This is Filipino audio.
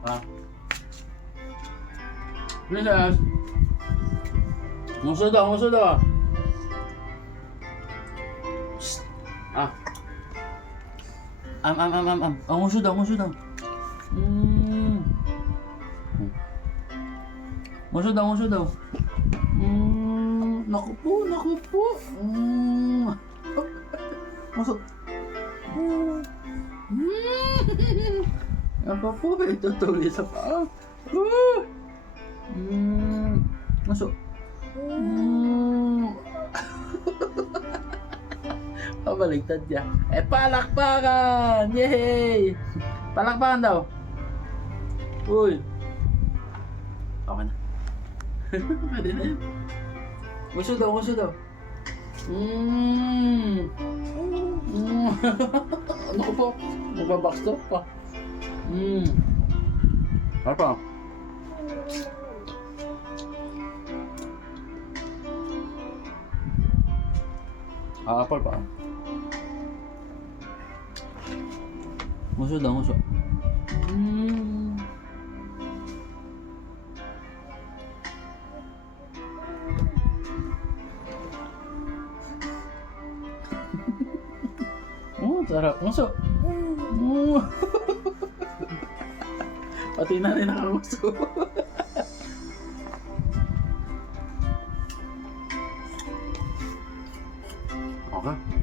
Ah. Princess. Nguso daw, nguso daw. Shh. Ah. Oh, nguso daw, nguso daw. Nguso daw, nguso daw. Naku po, naku po. Nguso. Apa po, ito tuloy sa paa. Masuk. Pabaliktad niya. Palakpakan! Yay! Palakpakan daw. Uy. Okay na. Pwede na yun. Gusto daw, gusto daw. Ano ko po? Nagbabackstop pa. Apa? Apple pa. Nguso daw, nguso. Sarap. Nguso. Pati na rin ako nguso.